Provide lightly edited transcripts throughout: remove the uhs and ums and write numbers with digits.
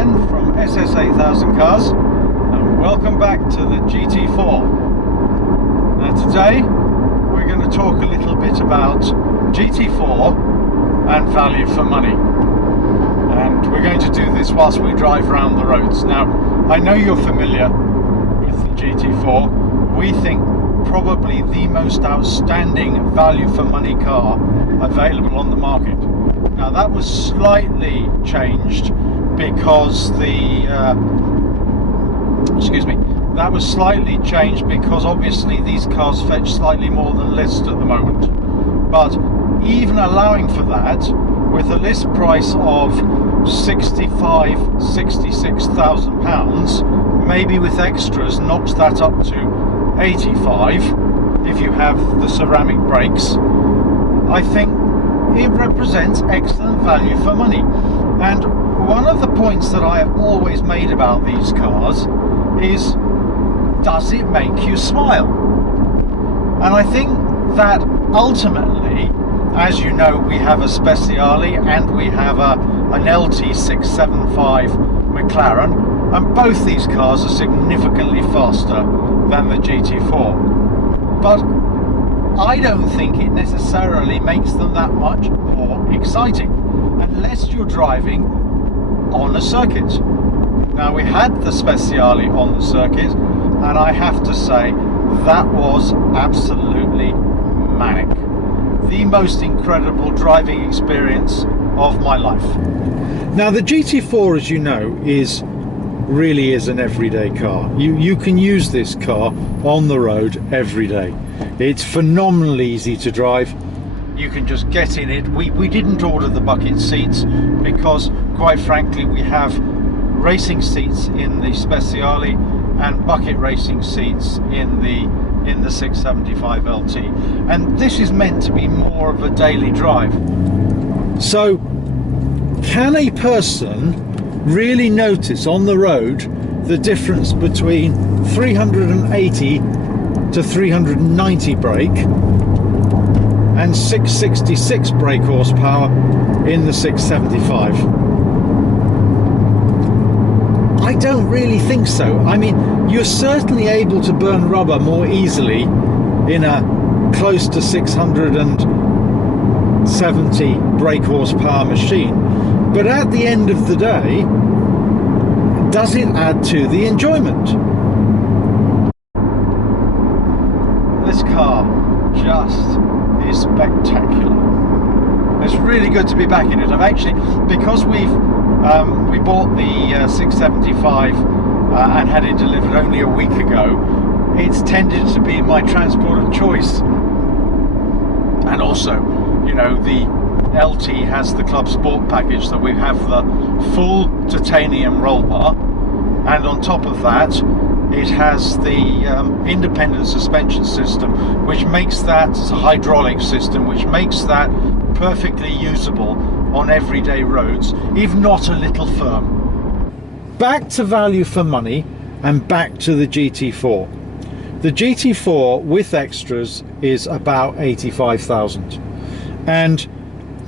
again from SS8000 Cars, and welcome back to the GT4. Now today we're going to talk a little bit about GT4 and value for money, and we're going to do this whilst we drive around the roads. Now I know you're familiar with the GT4. We think probably the most outstanding value for money car available on the market. Now that was slightly changed because that was slightly changed because obviously these cars fetch slightly more than list at the moment. But even allowing for that, with a list price of £66,000, maybe with extras knocks that up to 85 if you have the ceramic brakes. I think it represents excellent value for money. And one of the points that I have always made about these cars is, does it make you smile? And I think that ultimately, as you know, we have a Speciale and we have an LT675 McLaren, and both these cars are significantly faster than the GT4. But I don't think it necessarily makes them that much more exciting unless you're driving on a circuit. Now we had the Speciale on the circuit, and I have to say that was absolutely manic. The most incredible driving experience of my life. Now the GT4, as you know, really is an everyday car. You can use this car on the road every day. It's phenomenally easy to drive. You can just get in it. We didn't order the bucket seats because, quite frankly, we have racing seats in the Speciale and bucket racing seats in the 675 LT, and this is meant to be more of a daily drive. So can a person really notice on the road the difference between 380 to 390 brake and 666 brake horsepower in the 675? I don't really think so. I mean, you're certainly able to burn rubber more easily in a close to 670 brake horsepower machine, but at the end of the day, does it add to the enjoyment? This car just is spectacular. It's really good to be back in it. I've actually, because we bought the 675 and had it delivered only a week ago, it's tended to be my transport of choice. And also, you know, the LT has the Club Sport package, that we have the full titanium roll bar, and on top of that it has the independent suspension system, which makes that, it's a hydraulic system, which makes that perfectly usable on everyday roads, if not a little firm. Back to value for money and back to the GT4. The GT4 with extras is about 85,000, and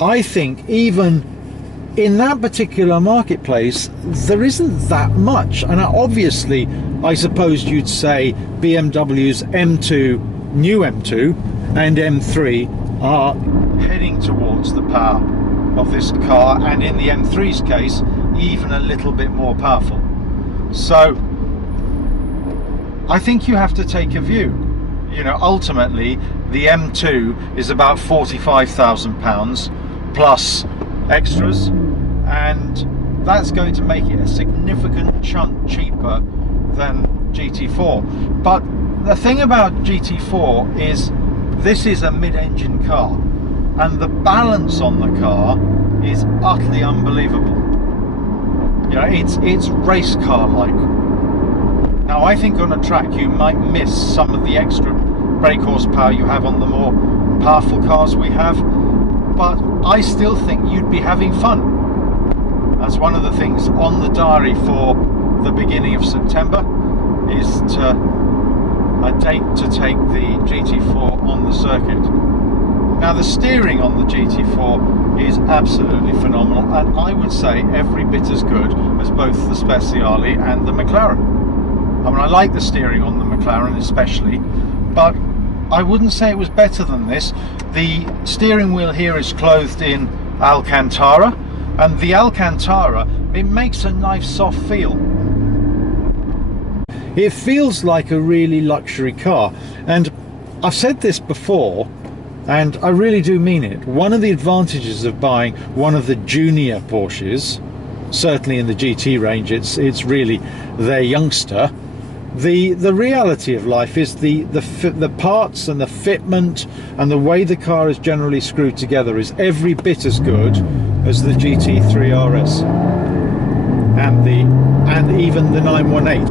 I think even in that particular marketplace there isn't that much. And obviously I suppose you'd say BMW's M2, new M2 and M3 are heading towards the power of this car, and in the M3's case even a little bit more powerful. So I think you have to take a view. You know, ultimately the M2 is about £45,000 plus extras, and that's going to make it a significant chunk cheaper than GT4. But the thing about GT4 is this is a mid-engine car, and the balance on the car is utterly unbelievable. You know, it's race car like. Now I think on a track you might miss some of the extra brake horsepower you have on the more powerful cars we have, but I still think you'd be having fun. That's one of the things on the diary for the beginning of September, is a date to take the GT4 on the circuit. Now the steering on the GT4 is absolutely phenomenal, and I would say every bit as good as both the Speciale and the McLaren. I mean, I like the steering on the McLaren especially, but I wouldn't say it was better than this. The steering wheel here is clothed in Alcantara, and the Alcantara, it makes a nice soft feel. It feels like a really luxury car, and I've said this before, and I really do mean it. One of the advantages of buying one of the junior Porsches, certainly in the GT range, it's really their youngster. The reality of life is the parts and the fitment and the way the car is generally screwed together is every bit as good as the GT3 RS and even the 918.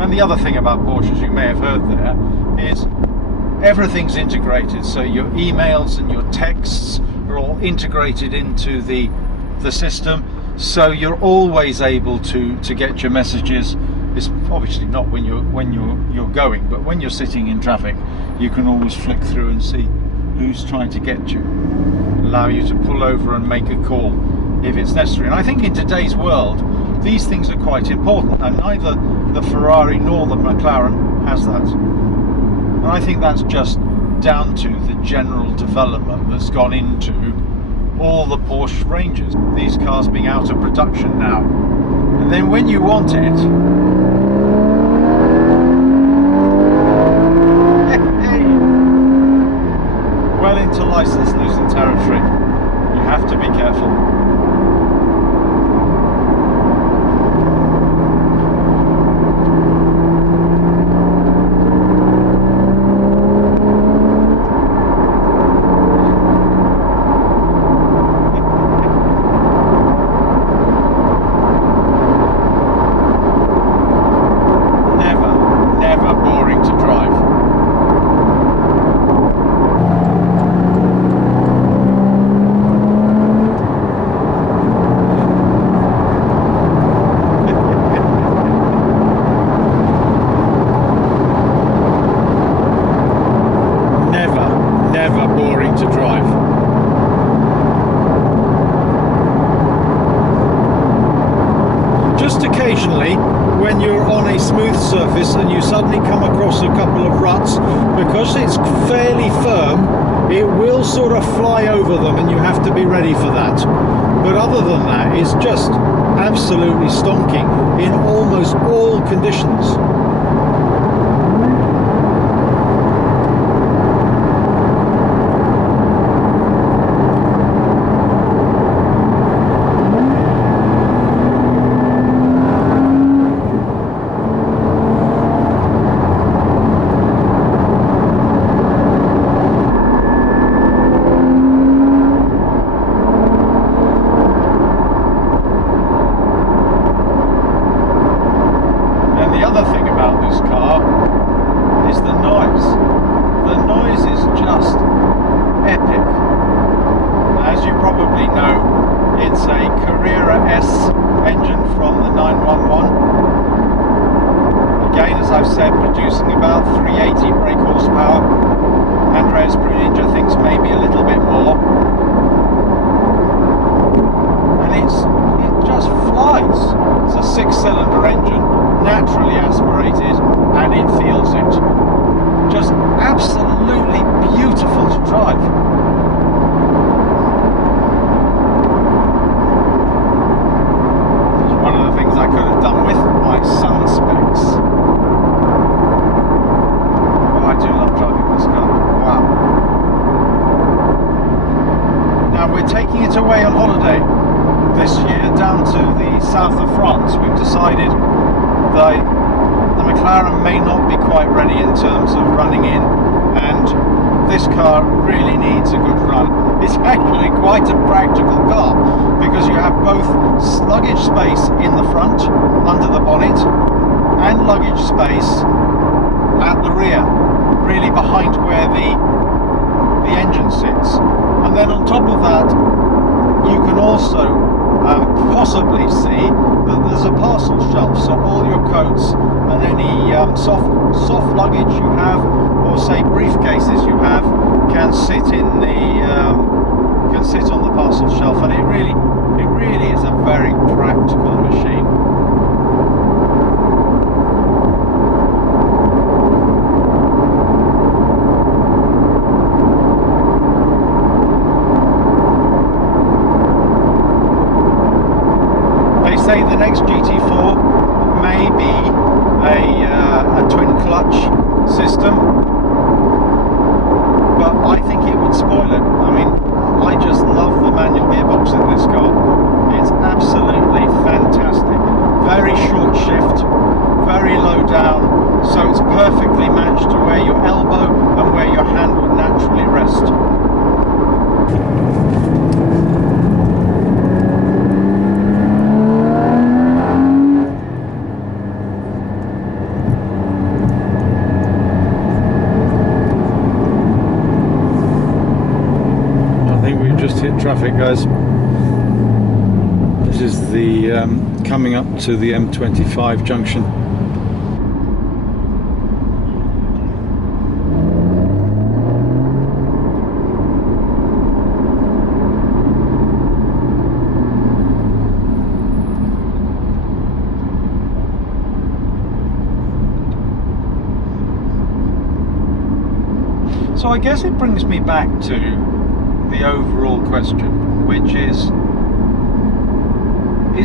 And the other thing about Porsches, you may have heard there, is everything's integrated. So your emails and your texts are all integrated into the system. So you're always able to get your messages. It's obviously not when you're going, but when you're sitting in traffic, you can always flick through and see who's trying to get you, allow you to pull over and make a call if it's necessary. And I think in today's world, these things are quite important, and neither the Ferrari nor the McLaren has that. And I think that's just down to the general development that's gone into all the Porsche ranges, these cars being out of production now. And then when you want it, well into license losing territory, you have to be careful. Occasionally, when you're on a smooth surface and you suddenly come across a couple of ruts, because it's fairly firm, it will sort of fly over them, and you have to be ready for that. But other than that, it's just absolutely stonking in almost all conditions. It's a Carrera S engine from the 911. Again, as I've said, producing about 380 brake horsepower. Andreas Preuninger thinks maybe a little bit more. And it just flies. It's a 6-cylinder engine, naturally aspirated, and it feels it. Just absolutely beautiful to drive. I could have done with my sun specs. Oh, I do love driving this car. Wow. Now we're taking it away on holiday this year down to the south of France. We've decided that the McLaren may not be quite ready in terms of running in, and this car really needs a good run. It's actually quite a practical car because you have both luggage space in the front under the bonnet and luggage space at the rear, really behind where the engine sits. And then on top of that, you can also possibly see that there's a parcel shelf, so all your coats and any soft luggage you have, or say briefcases you have, can sit in the can sit on the parcel shelf, and it really is a very practical machine. They say the next GT4 may be a twin clutch system, but I think it would spoil it. I mean, I just love the manual gearbox in this car. It's absolutely fantastic. Very short shift, very low down, so it's perfectly matched to where your elbow and where your hand would naturally rest. Hit traffic, guys. This is the coming up to the M25 junction. So I guess it brings me back to the overall question, which is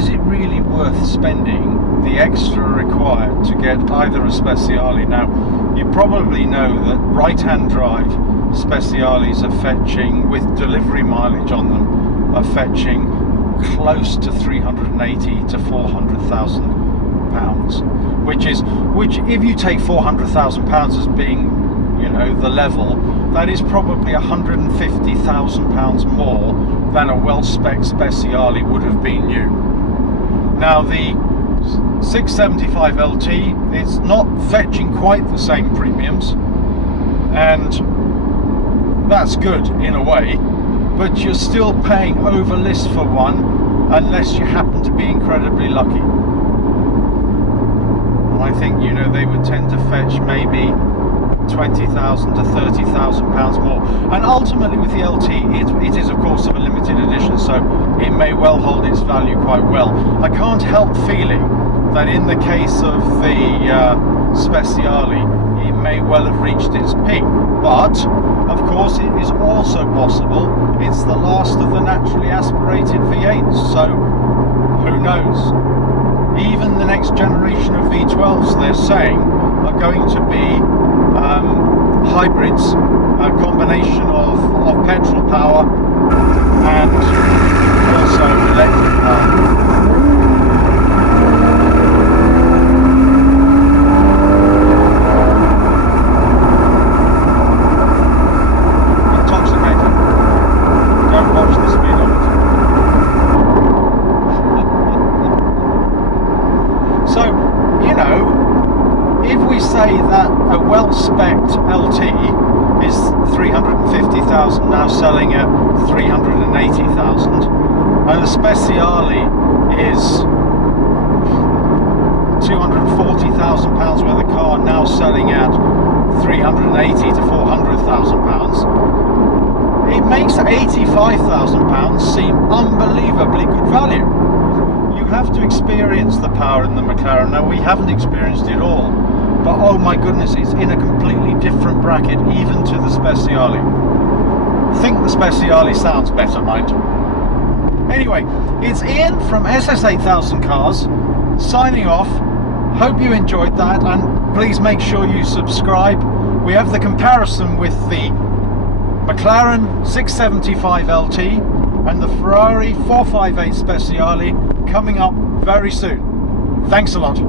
it really worth spending the extra required to get either a Speciale? Now, you probably know that right-hand drive Speciales are fetching, with delivery mileage on them, are fetching close to 380 to 400,000 pounds, which if you take 400,000 pounds as being, you know, the level, that is probably 150,000 pounds more than a well-spec Speciale would have been new. Now the 675 LT, it's not fetching quite the same premiums, and that's good in a way, but you're still paying over list for one unless you happen to be incredibly lucky. And I think, you know, they would tend to fetch maybe 20,000 to 30,000 pounds more, and ultimately with the LT it is of course of a limited edition, so it may well hold its value quite well. I can't help feeling that in the case of the Speciale it may well have reached its peak, but of course it is also possible it's the last of the naturally aspirated V8s, so who knows. Even the next generation of V12s, they're saying, are going to be hybrids, a combination of petrol power and also electric power. Intoxicating. Don't watch the speedometer. So, you know, if we say that a well-spec'd LT is 350,000, now selling at 380,000, and a Speciale is 240,000 pounds worth of car, now selling at 380 to 400,000 pounds, it makes 85,000 pounds seem unbelievably good value. You have to experience the power in the McLaren. Now, we haven't experienced it all, but oh my goodness, it's in a completely different bracket even to the Speciale. I think the Speciale sounds better, mind. Anyway, it's Ian from SS8000 Cars signing off. Hope you enjoyed that, and please make sure you subscribe. We have the comparison with the McLaren 675 LT and the Ferrari 458 Speciale coming up very soon. Thanks a lot.